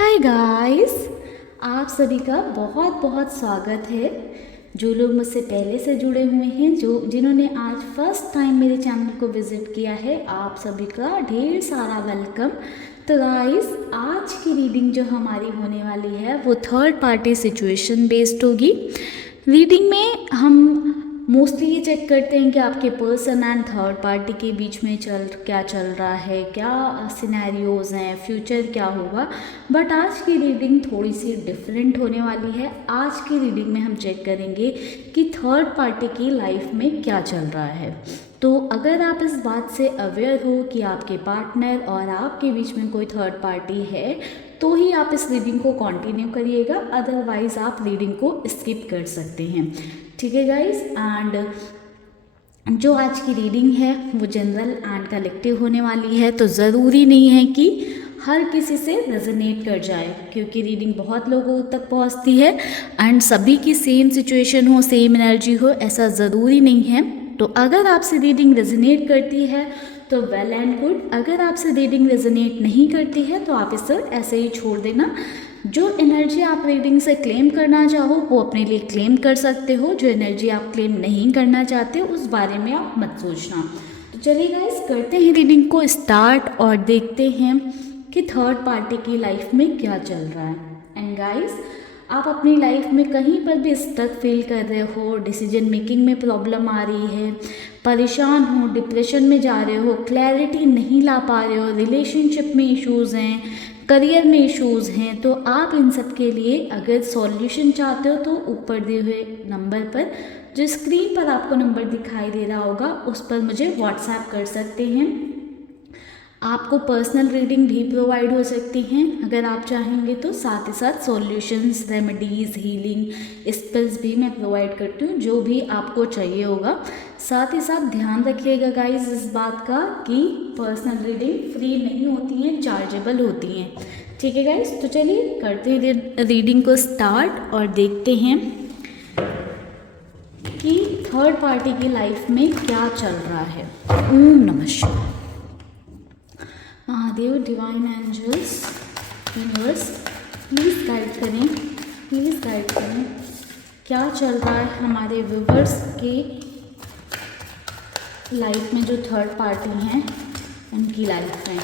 Hi guys, आप सभी का बहुत बहुत स्वागत है। जो लोग मुझसे पहले से जुड़े हुए हैं, जिन्होंने आज फर्स्ट टाइम मेरे चैनल को विज़िट किया है, आप सभी का ढेर सारा वेलकम। तो गाइस, आज की रीडिंग जो हमारी होने वाली है वो थर्ड पार्टी सिचुएशन बेस्ड होगी। रीडिंग में हम मोस्टली ये चेक करते हैं कि आपके पर्सन एंड थर्ड पार्टी के बीच में क्या चल रहा है, क्या सिनेरियोज़ हैं, फ्यूचर क्या होगा। बट आज की रीडिंग थोड़ी सी डिफरेंट होने वाली है। आज की रीडिंग में हम चेक करेंगे कि थर्ड पार्टी की लाइफ में क्या चल रहा है। तो अगर आप इस बात से अवेयर हो कि आपके पार्टनर और आपके बीच में कोई थर्ड पार्टी है, तो ही आप इस रीडिंग को कंटिन्यू करिएगा, अदरवाइज़ आप रीडिंग को स्किप कर सकते हैं। ठीक है गाइस, एंड जो आज की रीडिंग है वो जनरल एंड कलेक्टिव होने वाली है। तो ज़रूरी नहीं है कि हर किसी से रेजोनेट कर जाए, क्योंकि रीडिंग बहुत लोगों तक पहुंचती है एंड सभी की सेम सिचुएशन हो, सेम एनर्जी हो, ऐसा ज़रूरी नहीं है। तो अगर आपसे रीडिंग रेजोनेट करती है तो वेल एंड गुड, अगर आपसे रीडिंग रेजोनेट नहीं करती है तो आप इसे ऐसे ही छोड़ देना। जो एनर्जी आप रीडिंग से क्लेम करना चाहो वो अपने लिए क्लेम कर सकते हो, जो एनर्जी आप क्लेम नहीं करना चाहते उस बारे में आप मत सोचना। तो चलिए गाइस, करते हैं रीडिंग को स्टार्ट और देखते हैं कि थर्ड पार्टी की लाइफ में क्या चल रहा है। एंड गाइस, आप अपनी लाइफ में कहीं पर भी स्टक फील कर रहे हो, डिसीजन मेकिंग में प्रॉब्लम आ रही है, परेशान हो, डिप्रेशन में जा रहे हो, क्लैरिटी नहीं ला पा रहे हो, रिलेशनशिप में इश्यूज़ हैं, करियर में इश्यूज़ हैं, तो आप इन सब के लिए अगर सॉल्यूशन चाहते हो तो ऊपर दिए हुए नंबर पर, जो स्क्रीन पर आपको नंबर दिखाई दे रहा होगा, उस पर मुझे व्हाट्सएप कर सकते हैं। आपको पर्सनल रीडिंग भी प्रोवाइड हो सकती हैं अगर आप चाहेंगे तो। साथ ही साथ सॉल्यूशंस, रेमेडीज़, हीलिंग स्पेल्स भी मैं प्रोवाइड करती हूँ, जो भी आपको चाहिए होगा। साथ ही साथ ध्यान रखिएगा गाइस इस बात का कि पर्सनल रीडिंग फ्री नहीं होती हैं, चार्जेबल होती हैं। ठीक है गाइस, तो चलिए करते हैं रीडिंग को स्टार्ट और देखते हैं कि थर्ड पार्टी की लाइफ में क्या चल रहा है। ओम नमः शिवाय। Mahadev, divine angels, universe, please guide करें, प्लीज़ गाइड करें क्या चल रहा है हमारे व्यूवर्स के लाइफ में, जो थर्ड पार्टी हैं उनकी लाइफ में।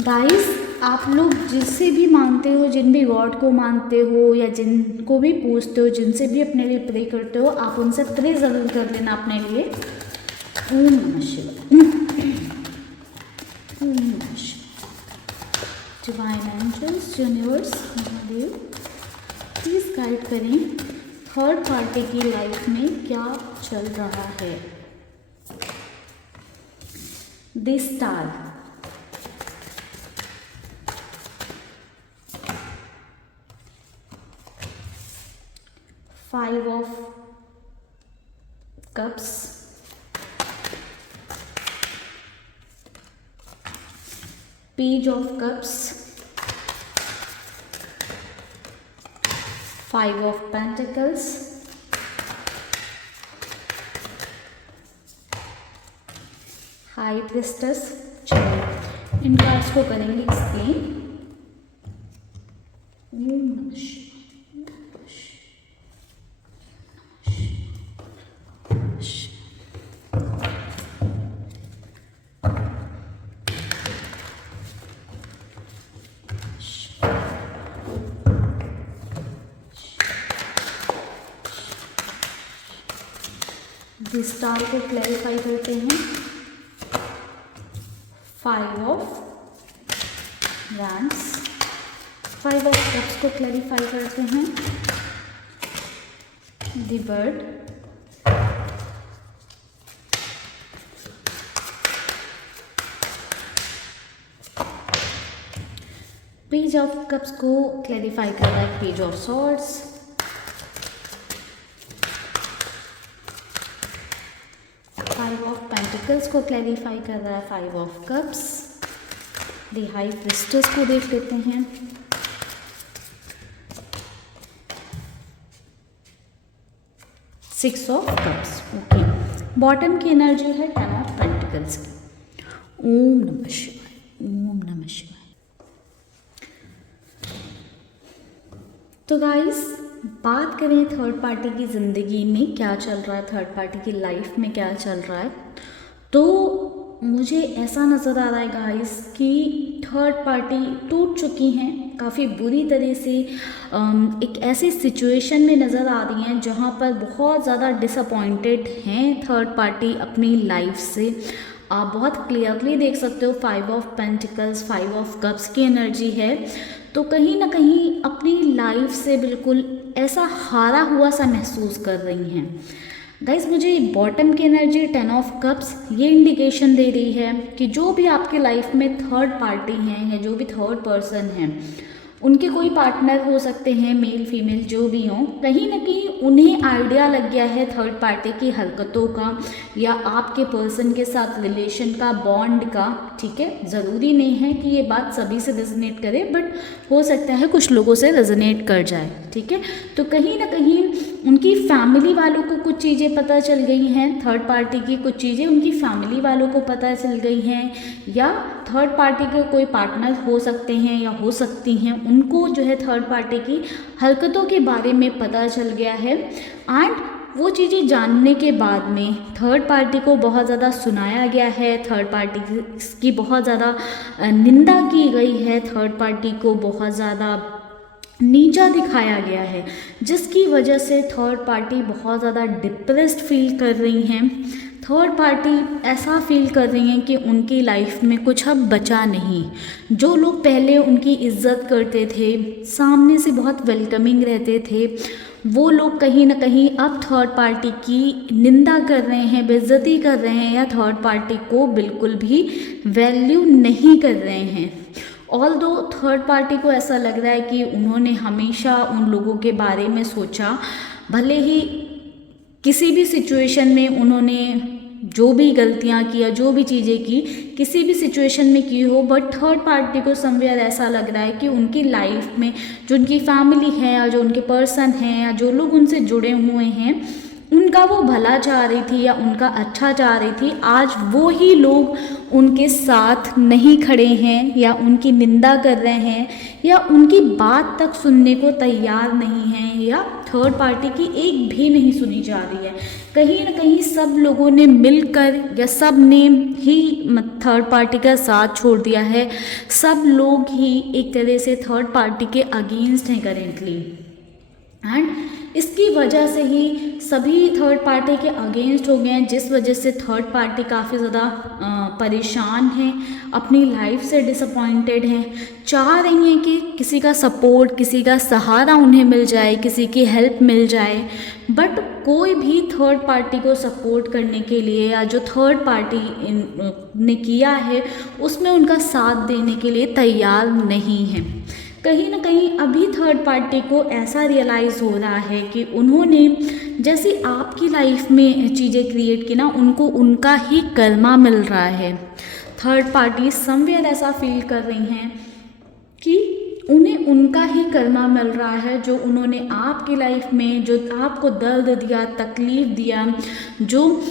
गाइस, आप लोग जिससे भी मानते हो, जिन भी गॉड को मानते हो या जिनको भी पूछते हो, जिनसे भी अपने लिए प्रे करते हो, आप उनसे प्रे ज़रूर कर लेना अपने लिए। ओम नमः शिवाय। Divine angels, universe, Mahadev, please guide करें थर्ड पार्टी की लाइफ में क्या चल रहा है। The star, 5 of cups, Page of Cups, 5 of Pentacles, High Priestess। चलिए इन कार्ड्स को करेंगे एक्सप्लेन। स्टार को क्लैरिफाई करते हैं। 5 ऑफ वैंड्स, 5 ऑफ कप्स को क्लैरिफाई करते हैं। The bird, page of cups को क्लैरिफाई कर रहा है page of swords, 5 of pentacles को क्लैरिफाई कर रहा है 5 of cups. The high priestess को देख लेते हैं। Six of cups. Okay, bottom की एनर्जी है 10 ऑफ पेंटिकल्स की। ओम नमः शिवाय, ओम नमः शिवाय। तो गाइस, बात करें थर्ड पार्टी की ज़िंदगी में क्या चल रहा है, थर्ड पार्टी की लाइफ में क्या चल रहा है, तो मुझे ऐसा नज़र आ रहा है गाइस कि थर्ड पार्टी टूट चुकी हैं काफ़ी बुरी तरह से। एक ऐसी सिचुएशन में नज़र आ रही हैं जहाँ पर बहुत ज़्यादा डिसअपॉइंटेड हैं थर्ड पार्टी अपनी लाइफ से। आप बहुत क्लियरली देख सकते हो 5 ऑफ पेंटिकल्स, 5 ऑफ कप्स की एनर्जी है। तो कहीं ना कहीं अपनी लाइफ से बिल्कुल ऐसा हारा हुआ सा महसूस कर रही हैं गाइज। मुझे बॉटम की एनर्जी 10 ऑफ कप्स ये इंडिकेशन दे रही है कि जो भी आपके लाइफ में थर्ड पार्टी हैं या जो भी थर्ड पर्सन हैं, उनके कोई पार्टनर हो सकते हैं, मेल फीमेल जो भी हों, कहीं ना कहीं उन्हें आइडिया लग गया है थर्ड पार्टी की हरकतों का या आपके पर्सन के साथ रिलेशन का, बॉन्ड का। ठीक है, ज़रूरी नहीं है कि ये बात सभी से रेजोनेट करे, बट हो सकता है कुछ लोगों से रेजोनेट कर जाए। ठीक है, तो कहीं ना कहीं उनकी फैमिली वालों को कुछ चीज़ें पता चल गई हैं, थर्ड पार्टी की कुछ चीज़ें उनकी फैमिली वालों को पता चल गई हैं, या थर्ड पार्टी के कोई पार्टनर हो सकते हैं या हो सकती हैं, उनको जो है थर्ड पार्टी की हरकतों के बारे में पता चल गया है। एंड वो चीज़ें जानने के बाद में थर्ड पार्टी को बहुत ज़्यादा सुनाया गया है, थर्ड पार्टी की बहुत ज़्यादा निंदा की गई है, थर्ड पार्टी को बहुत ज़्यादा नीचा दिखाया गया है, जिसकी वजह से थर्ड पार्टी बहुत ज़्यादा डिप्रेस्ड फील कर रही हैं। थर्ड पार्टी ऐसा फील कर रही हैं कि उनकी लाइफ में कुछ अब बचा नहीं। जो लोग पहले उनकी इज्जत करते थे, सामने से बहुत वेलकमिंग रहते थे, वो लोग कहीं ना कहीं अब थर्ड पार्टी की निंदा कर रहे हैं, बेइज्जती कर रहे हैं, या थर्ड पार्टी को बिल्कुल भी वैल्यू नहीं कर रहे हैं। ऑल दो थर्ड पार्टी को ऐसा लग रहा है कि उन्होंने हमेशा उन लोगों के बारे में सोचा, भले ही किसी भी सिचुएशन में उन्होंने जो भी गलतियां की या जो भी चीज़ें की किसी भी सिचुएशन में की हो, बट थर्ड पार्टी को समवेयर ऐसा लग रहा है कि उनकी लाइफ में जो उनकी फैमिली है या जो उनके पर्सन हैं या जो लोग उनसे जुड़े हुए हैं, उनका वो भला चाह रही थी या उनका अच्छा चाह रही थी। आज वो ही लोग उनके साथ नहीं खड़े हैं या उनकी निंदा कर रहे हैं या उनकी बात तक सुनने को तैयार नहीं हैं, या थर्ड पार्टी की एक भी नहीं सुनी जा रही है। कहीं ना कहीं सब लोगों ने मिलकर या सब ने ही थर्ड पार्टी का साथ छोड़ दिया है। सब लोग ही एक तरह से थर्ड पार्टी के अगेंस्ट हैं करेंटली, एंड इसकी वजह से ही सभी थर्ड पार्टी के अगेंस्ट हो गए हैं, जिस वजह से थर्ड पार्टी काफ़ी ज़्यादा परेशान है, अपनी लाइफ से डिसअपॉइंटेड हैं, चाह रही हैं कि किसी का सपोर्ट, किसी का सहारा उन्हें मिल जाए, किसी की हेल्प मिल जाए, बट कोई भी थर्ड पार्टी को सपोर्ट करने के लिए या जो थर्ड पार्टी ने किया है उसमें उनका साथ देने के लिए तैयार नहीं है। कहीं ना कहीं अभी थर्ड पार्टी को ऐसा रियलाइज़ हो रहा है कि उन्होंने जैसे आपकी लाइफ में चीज़ें क्रिएट की ना, उनको उनका ही कर्मा मिल रहा है। थर्ड पार्टी समवेयर ऐसा फील कर रही हैं कि उन्हें उनका ही कर्मा मिल रहा है, जो उन्होंने आपकी लाइफ में जो आपको दर्द दिया, तकलीफ़ दिया, जो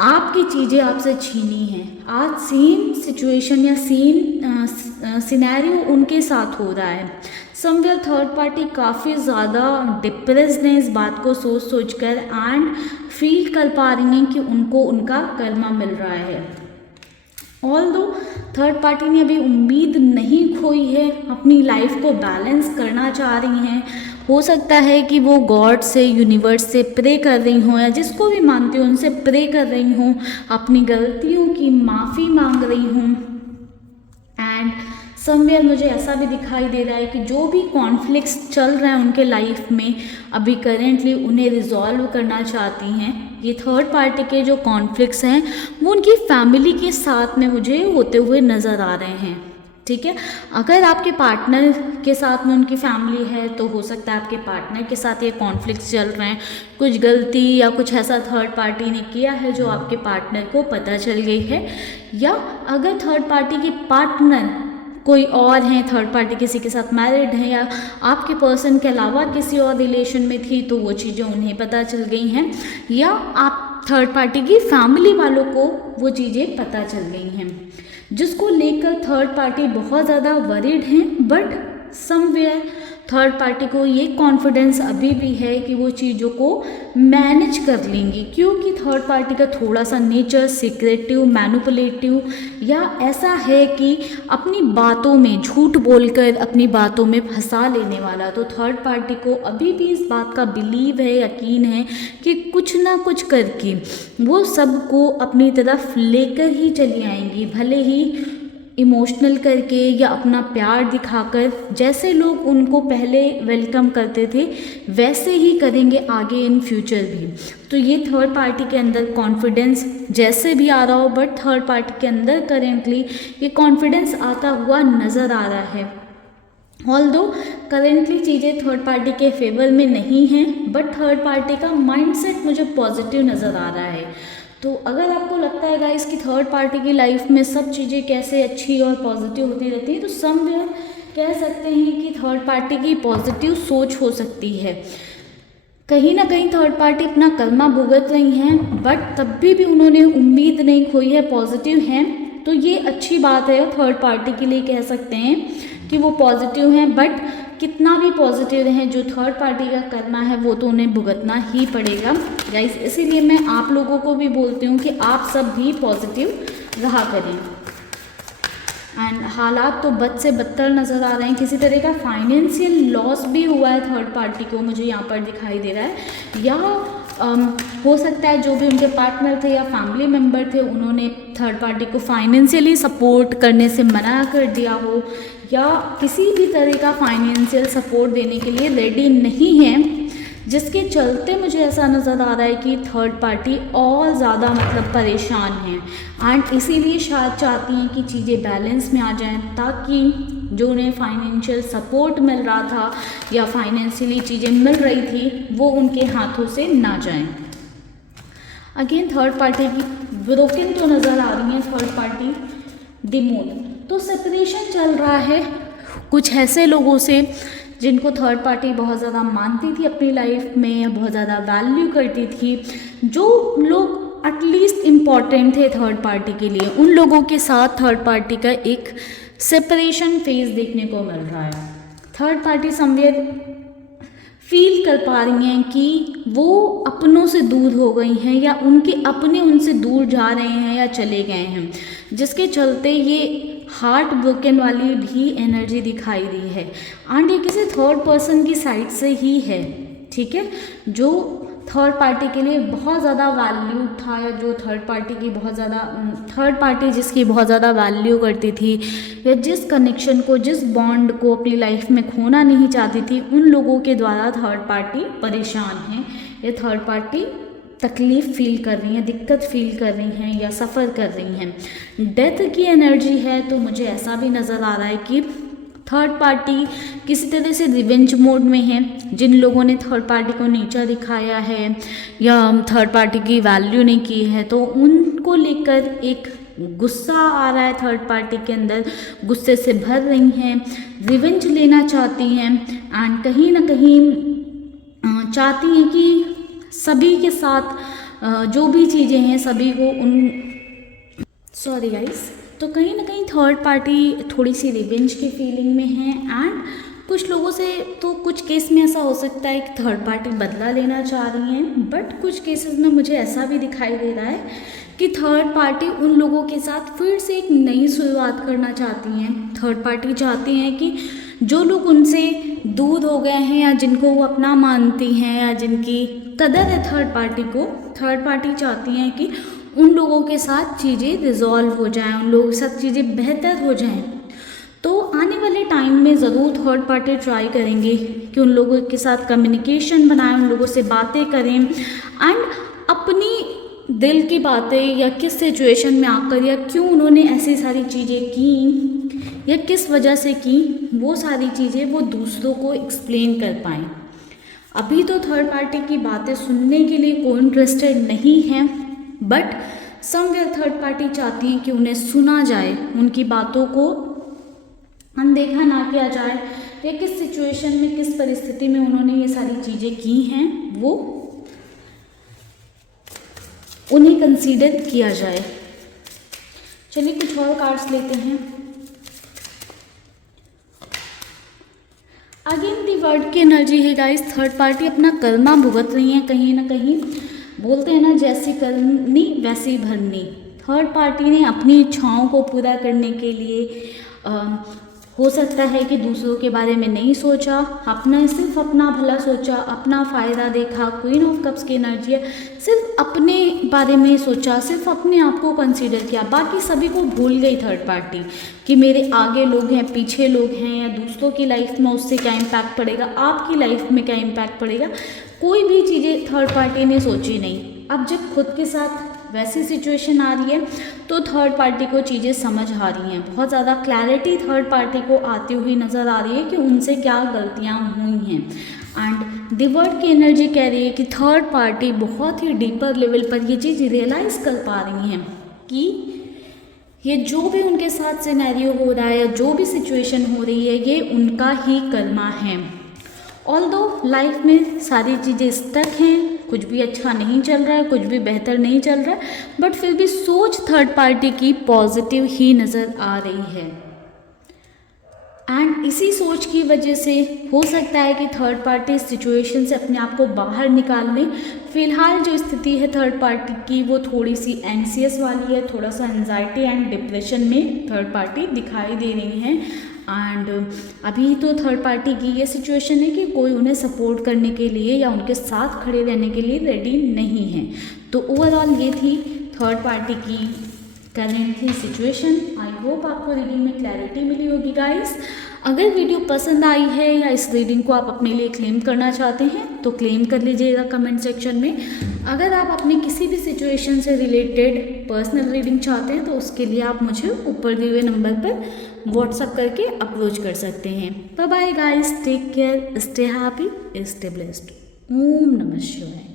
आपकी चीज़ें आपसे छीनी हैं, आज सेम सिचुएशन या सेम सिनेरियो उनके साथ हो रहा है। समवेयर थर्ड पार्टी काफ़ी ज़्यादा डिप्रेस्ड हैं इस बात को सोच सोच कर, एंड फील कर पा रही हैं कि उनको उनका कर्मा मिल रहा है। ऑल दो थर्ड पार्टी ने अभी उम्मीद नहीं खोई है, अपनी लाइफ को बैलेंस करना चाह रही हैं। हो सकता है कि वो गॉड से, यूनिवर्स से प्रे कर रही हों, या जिसको भी मानती हो उनसे प्रे कर रही हों, अपनी गलतियों की माफ़ी मांग रही हों। एंड समवेयर मुझे ऐसा भी दिखाई दे रहा है कि जो भी कॉन्फ्लिक्ट्स चल रहे हैं उनके लाइफ में अभी करेंटली, उन्हें रिजॉल्व करना चाहती हैं। ये थर्ड पार्टी के जो कॉन्फ्लिक्ट्स हैं वो उनकी फैमिली के साथ में मुझे होते हुए नज़र आ रहे हैं। ठीक है, अगर आपके पार्टनर के साथ में उनकी फैमिली है तो हो सकता है आपके पार्टनर के साथ ये कॉन्फ्लिक्ट्स चल रहे हैं, कुछ गलती या कुछ ऐसा थर्ड पार्टी ने किया है जो आपके पार्टनर को पता चल गई है, या अगर थर्ड पार्टी के पार्टनर कोई और हैं, थर्ड पार्टी किसी के साथ मैरिड है या आपके पर्सन के अलावा किसी और रिलेशन में थी, तो वो चीज़ें उन्हें पता चल गई हैं, या आप थर्ड पार्टी की फैमिली वालों को वो चीज़ें पता चल गई हैं, जिसको लेकर थर्ड पार्टी बहुत ज़्यादा वरीड हैं। बट समवेयर थर्ड पार्टी को ये कॉन्फिडेंस अभी भी है कि वो चीज़ों को मैनेज कर लेंगी, क्योंकि थर्ड पार्टी का थोड़ा सा नेचर सीक्रेटिव, मैनिपुलेटिव या ऐसा है कि अपनी बातों में झूठ बोलकर अपनी बातों में फंसा लेने वाला। तो थर्ड पार्टी को अभी भी इस बात का बिलीव है, यकीन है कि कुछ ना कुछ करके वो सबको अपनी तरफ लेकर ही चली आएंगी, भले ही इमोशनल करके या अपना प्यार दिखाकर। जैसे लोग उनको पहले वेलकम करते थे वैसे ही करेंगे आगे इन फ्यूचर भी। तो ये थर्ड पार्टी के अंदर कॉन्फिडेंस जैसे भी आ रहा हो, बट थर्ड पार्टी के अंदर करेंटली ये कॉन्फिडेंस आता हुआ नज़र आ रहा है। ऑल्दो करेंटली चीज़ें थर्ड पार्टी के फेवर में नहीं हैं, बट थर्ड पार्टी का माइंडसेट मुझे पॉजिटिव नज़र आ रहा है। तो अगर आपको लगता है गाइस कि थर्ड पार्टी की लाइफ में सब चीज़ें कैसे अच्छी और पॉजिटिव होती रहती हैं, तो समवेयर कह सकते हैं कि थर्ड पार्टी की पॉजिटिव सोच हो सकती है। कहीं ना कहीं थर्ड पार्टी अपना कर्मा भुगत रही हैं, बट तब भी उन्होंने उम्मीद नहीं खोई है, पॉजिटिव हैं। तो ये अच्छी बात है, थर्ड पार्टी के लिए कह सकते हैं कि वो पॉजिटिव हैं। बट कितना भी पॉजिटिव रहें, जो थर्ड पार्टी का करना है वो तो उन्हें भुगतना ही पड़ेगा गाइस। इसीलिए मैं आप लोगों को भी बोलती हूँ कि आप सब भी पॉजिटिव रहा करें। एंड हालात तो बद से बदतर नज़र आ रहे हैं, किसी तरह का फाइनेंशियल लॉस भी हुआ है थर्ड पार्टी को, मुझे यहाँ पर दिखाई दे रहा है। या हो सकता है जो भी उनके पार्टनर थे या फैमिली मेम्बर थे उन्होंने थर्ड पार्टी को फाइनेंशियली सपोर्ट करने से मना कर दिया हो, या किसी भी तरह का फाइनेंशियल सपोर्ट देने के लिए रेडी नहीं है, जिसके चलते मुझे ऐसा नज़र आ रहा है कि थर्ड पार्टी और ज़्यादा परेशान है। एंड इसीलिए शायद चाहती हैं कि चीज़ें बैलेंस में आ जाएं, ताकि जो उन्हें फाइनेंशियल सपोर्ट मिल रहा था या फाइनेंशियली चीज़ें मिल रही थी वो उनके हाथों से ना जाएं। अगेन थर्ड पार्टी की ब्रोकन तो नज़र आ रही है, थर्ड पार्टी डिमोड। तो सेपरेशन चल रहा है कुछ ऐसे लोगों से जिनको थर्ड पार्टी बहुत ज़्यादा मानती थी अपनी लाइफ में या बहुत ज़्यादा वैल्यू करती थी, जो लोग एटलीस्ट इम्पॉर्टेंट थे थर्ड पार्टी के लिए, उन लोगों के साथ थर्ड पार्टी का एक सेपरेशन फेज देखने को मिल रहा है। थर्ड पार्टी समवेयर फील कर पा रही हैं कि वो अपनों से दूर हो गई हैं या उनके अपने उनसे दूर जा रहे हैं या चले गए हैं, जिसके चलते ये हार्ट ब्रोकन वाली भी एनर्जी दिखाई दी है। एंड ये किसी थर्ड पर्सन की साइड से ही है, ठीक है, जो थर्ड पार्टी के लिए बहुत ज़्यादा वैल्यू था, या जो थर्ड पार्टी जिसकी बहुत ज़्यादा वैल्यू करती थी, या जिस कनेक्शन को, जिस बॉन्ड को अपनी लाइफ में खोना नहीं चाहती थी, उन लोगों के द्वारा थर्ड पार्टी परेशान है। ये थर्ड पार्टी तकलीफ़ फील कर रही हैं, दिक्कत फील कर रही हैं या सफ़र कर रही हैं। डेथ की एनर्जी है, तो मुझे ऐसा भी नज़र आ रहा है कि थर्ड पार्टी किसी तरह से रिवेंज मोड में है। जिन लोगों ने थर्ड पार्टी को नीचा दिखाया है या थर्ड पार्टी की वैल्यू नहीं की है, तो उनको लेकर एक गुस्सा आ रहा है थर्ड पार्टी के अंदर, गुस्से से भर रही हैं, रिवेंज लेना चाहती हैं। एंड कहीं ना कहीं चाहती हैं कि सभी के साथ जो भी चीज़ें हैं सभी को तो कहीं ना कहीं थर्ड पार्टी थोड़ी सी रिवेंज की फीलिंग में है। एंड कुछ लोगों से, तो कुछ केस में ऐसा हो सकता है कि थर्ड पार्टी बदला लेना चाह रही हैं, बट कुछ केसेस में मुझे ऐसा भी दिखाई दे रहा है कि थर्ड पार्टी उन लोगों के साथ फिर से एक नई शुरुआत करना चाहती हैं। थर्ड पार्टी चाहती हैं कि जो लोग उनसे दूर हो गए हैं या जिनको वो अपना मानती हैं या जिनकी कदर है थर्ड पार्टी को, थर्ड पार्टी चाहती हैं कि उन लोगों के साथ चीज़ें रिजॉल्व हो जाएं, उन लोगों के साथ चीज़ें बेहतर हो जाएं। तो आने वाले टाइम में ज़रूर थर्ड पार्टी ट्राई करेंगे कि उन लोगों के साथ कम्युनिकेशन बनाएं, उन लोगों से बातें करें एंड अपनी दिल की बातें या किस सिचुएशन में आकर या क्यों उन्होंने ऐसी सारी चीज़ें की या किस वजह से की, वो सारी चीज़ें वो दूसरों को एक्सप्लेन कर पाएँ। अभी तो थर्ड पार्टी की बातें सुनने के लिए कोई इंटरेस्टेड नहीं है, बट समवेयर थर्ड पार्टी चाहती हैं कि उन्हें सुना जाए, उनकी बातों को अनदेखा ना किया जाए, या किस सिचुएशन में, किस परिस्थिति में उन्होंने ये सारी चीज़ें की हैं वो उन्हें कंसीडर किया जाए। चलिए कुछ और कार्ड्स लेते हैं। अगेन दी वर्ड की एनर्जी है गाइस, थर्ड पार्टी अपना कर्मा भुगत रही है कहीं ना कहीं। बोलते हैं ना, जैसी करनी वैसी भरनी। थर्ड पार्टी ने अपनी इच्छाओं को पूरा करने के लिए हो सकता है कि दूसरों के बारे में नहीं सोचा, सिर्फ अपना भला सोचा, अपना फ़ायदा देखा। क्वीन ऑफ कप्स की एनर्जी है, सिर्फ अपने बारे में सोचा, सिर्फ अपने आप को कंसीडर किया, बाकी सभी को भूल गई थर्ड पार्टी कि मेरे आगे लोग हैं, पीछे लोग हैं, या दूसरों की लाइफ में उससे क्या इम्पैक्ट पड़ेगा, आपकी लाइफ में क्या इम्पैक्ट पड़ेगा, कोई भी चीज़ें थर्ड पार्टी ने सोची नहीं। अब जब खुद के साथ वैसी सिचुएशन आ रही है तो थर्ड पार्टी को चीज़ें समझ आ रही हैं, बहुत ज़्यादा क्लैरिटी थर्ड पार्टी को आती हुई नज़र आ रही है कि उनसे क्या गलतियाँ हुई हैं। एंड द वर्ड की एनर्जी कह रही है कि थर्ड पार्टी बहुत ही डीपर लेवल पर ये चीज़ रियलाइज़ कर पा रही हैं कि ये जो भी उनके साथ सिनेरियो हो रहा है या जो भी सिचुएशन हो रही है, ये उनका ही कर्मा है। ऑल्दो लाइफ में सारी चीज़ें स्टक हैं, कुछ भी अच्छा नहीं चल रहा है, कुछ भी बेहतर नहीं चल रहा है, बट फिर भी सोच थर्ड पार्टी की पॉजिटिव ही नज़र आ रही है। एंड इसी सोच की वजह से हो सकता है कि थर्ड पार्टी सिचुएशन से अपने आप को बाहर निकालने, फिलहाल जो स्थिति है थर्ड पार्टी की वो थोड़ी सी एंग्सियस वाली है, थोड़ा सा एंजाइटी एंड डिप्रेशन में थर्ड पार्टी दिखाई दे रही हैं। एंड अभी तो थर्ड पार्टी की ये सिचुएशन है कि कोई उन्हें सपोर्ट करने के लिए या उनके साथ खड़े रहने के लिए रेडी नहीं है। तो ओवरऑल ये थी थर्ड पार्टी की करेंटली सिचुएशन। आई होप आपको रीडिंग में क्लैरिटी मिली होगी गाइस। अगर वीडियो पसंद आई है या इस रीडिंग को आप अपने लिए क्लेम करना चाहते हैं तो क्लेम कर लीजिएगा कमेंट सेक्शन में। अगर आप अपने किसी भी सिचुएशन से रिलेटेड पर्सनल रीडिंग चाहते हैं तो उसके लिए आप मुझे ऊपर दिए हुए नंबर पर व्हाट्सअप करके अप्रोच कर सकते हैं। Bye bye guys, take care, stay happy, stay blessed. ओम नमः शिवाय।